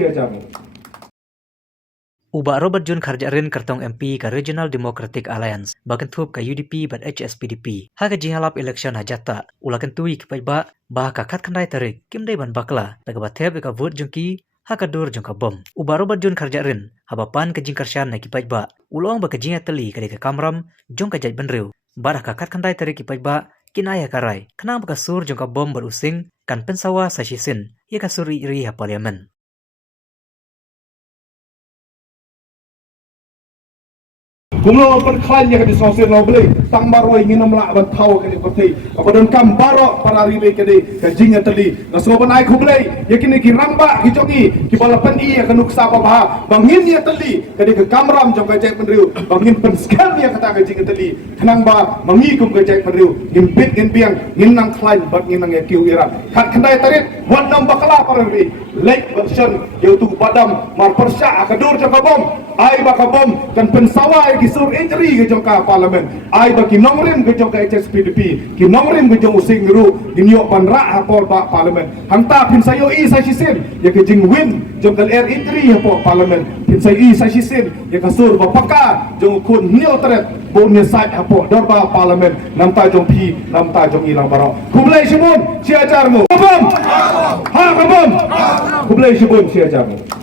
siajamu. Ubah Robert John Kharjarin kertong MP ke Regional Democratic Alliance, bahkan tup ke UDP bat HSPDP. Haka jingalap election hajata, ulakan tui ke paiba, bah kakat kandai tarik, kim dai ban bakla, daga batep ka vote jungki, haka dur jungka bom. Ubah Robert John Kharjarin, habapan ke jingkarsyan na ki paiba, ulong ba ke jinga teli ke kamram, jong ka jaj benriu, barah kakat kandai tarik ki paiba, kinaya karai, kenang ba sur jungka bom berusing, kan pensawa sa sisin, ia ka suri iri ha parliamen. Kumlo perklan yang di sosial nobel tang baru ingin melak bantau ke seperti kemudian kam barok para ribe ke jinga teli naso banai kumlei yakin ki ramba ki jongi ki balapan i ke nuksa ba bangin ya teli ke kamram jong ke jek penriu bangin penskal ya kata ke jinga teli kenang ba mangi kum ke jek penriu ngin bit ngin biang ngin nang klan bat ngin nang kiu ira kat kendai tarit wan nam bakala para ribe late version yaitu padam mar persya akadur jong bom ai bakabom kan pensawai ki sur injury ke jongka parlimen ai ba ki nongrim ke jongka HSPDP ki nongrim ke jong using ru ginyo panra hapol ba parlimen hangta pin sayo i sa sisin ya ke jing win jongkal air injury hapol parlimen pin sayo i sa sisin ya ka sur ba paka jong kun nil tret bonnya sai hapol dor ba parlimen namta jong pi namta jong ilang barok kublai simun siajarmu bom ha bom kublai simun siajarmu